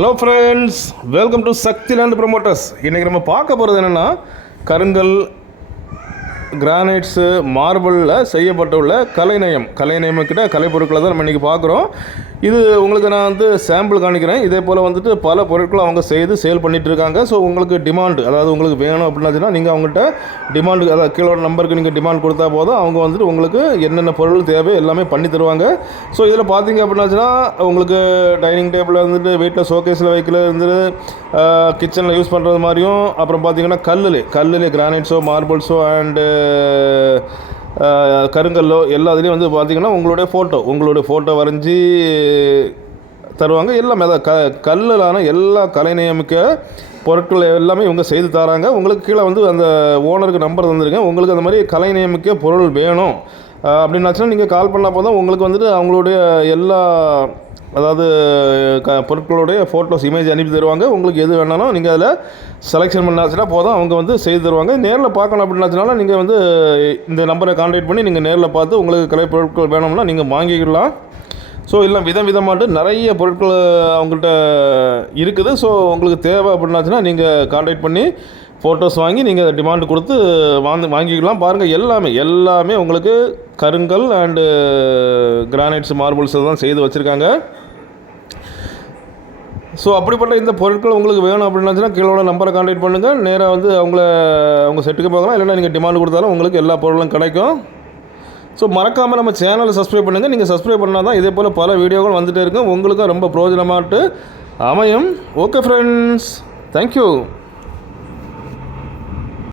Hello friends, welcome to Sakthiland promoters. இன்றைக்கி நம்ம பார்க்க போகிறது என்னென்னா, கருங்கல், கிரானைட்ஸு, மார்பிளில் செய்யப்பட்டுள்ள கலைநயமக்கிட்ட கலைப்பொருட்களை தான் நம்ம இன்றைக்கி பார்க்குறோம். இது உங்களுக்கு நான் வந்து சாம்பிள் காணிக்கிறேன். இதே போல் வந்துட்டு பல பொருட்களை அவங்க செய்து சேல் பண்ணிகிட்டு இருக்காங்க. ஸோ உங்களுக்கு டிமாண்டு, அதாவது உங்களுக்கு வேணும் அப்படின்னாச்சுன்னா நீங்கள் அவங்கள்ட்ட டிமாண்டு, அதாவது கீழோட நம்பருக்கு நீங்கள் டிமாண்ட் கொடுத்தா போதும், அவங்க வந்துட்டு உங்களுக்கு என்னென்ன பொருள் தேவை எல்லாமே பண்ணி தருவாங்க. ஸோ இதில் பார்த்தீங்க அப்படின்னாச்சுன்னா உங்களுக்கு டைனிங் டேபிளில் வந்துட்டு வீட்டில் ஷோகேஸில் வைக்கல இருந்துட்டு கிச்சனில் யூஸ் பண்ணுறது மாதிரியும், அப்புறம் பார்த்தீங்கன்னா கல்லுலே கிரானைட்ஸோ, மார்பிள்ஸோ அண்டு கருங்கல்லோ எல்லாத்துலேயும் வந்து பார்த்திங்கன்னா உங்களுடைய ஃபோட்டோ வரைஞ்சி தருவாங்க. எல்லாமே அதான் கல்லான எல்லா கலைநயமிக்க பொருட்கள் எல்லாமே இவங்க செய்து தராங்க. உங்களுக்கு கீழே வந்து அந்த ஓனருக்கு நம்பர் தந்துருக்கேன். உங்களுக்கு அந்த மாதிரி கலைநயமிக்க பொருள் வேணும் அப்படின்னாச்சுன்னா நீங்கள் கால் பண்ணால் போதும். உங்களுக்கு வந்துட்டு அவங்களுடைய எல்லா, அதாவது பொருட்களுடைய ஃபோட்டோஸ், இமேஜ் அனுப்பி தருவாங்க. உங்களுக்கு எது வேணாலும் நீங்கள் அதில் செலெக்ஷன் பண்ணாச்சுன்னா போதும், அவங்க வந்து செய்து தருவாங்க. நேரில் பார்க்கணும் அப்படின்னாச்சுனால நீங்கள் வந்து இந்த நம்பரை கான்டாக்ட் பண்ணி நீங்கள் நேரில் பார்த்து உங்களுக்கு கலை பொருட்கள் வேணும்னா நீங்கள் வாங்கிக்கலாம். ஸோ எல்லாம் விதமாட்டு நிறைய பொருட்கள் அவங்கள்ட்ட இருக்குது. ஸோ உங்களுக்கு தேவை அப்படின்னாச்சுன்னா நீங்கள் கான்டாக்ட் பண்ணி ஃபோட்டோஸ் வாங்கி நீங்கள் டிமாண்ட் கொடுத்து வாங்கிக்கலாம். பாருங்கள், எல்லாமே உங்களுக்கு கருங்கல் அண்டு கிரானைட்ஸ், மார்பிள்ஸ் தான் செய்து வச்சுருக்காங்க. ஸோ அப்படிப்பட்ட இந்த பொருட்கள் உங்களுக்கு வேணும் அப்படின்னாச்சுன்னா கீழோட நம்பரை கான்டாக்ட் பண்ணுங்கள். நேராக வந்து அவங்க செட்டுக்கு போகலாம். இல்லைன்னா நீங்கள் டிமாண்ட் கொடுத்தாலும் உங்களுக்கு எல்லா பொருளும் கிடைக்கும். ஸோ மறக்காமல் நம்ம சேனலை சப்ஸ்கிரைப் பண்ணுங்கள். நீங்கள் சப்ஸ்கிரைப் பண்ணால் தான் இதே போல் பல வீடியோக்கள் வந்துகிட்டே இருக்கும். உங்களுக்கும் ரொம்ப பிரயோஜனமாட்டு அமையும். Okay friends, thank you.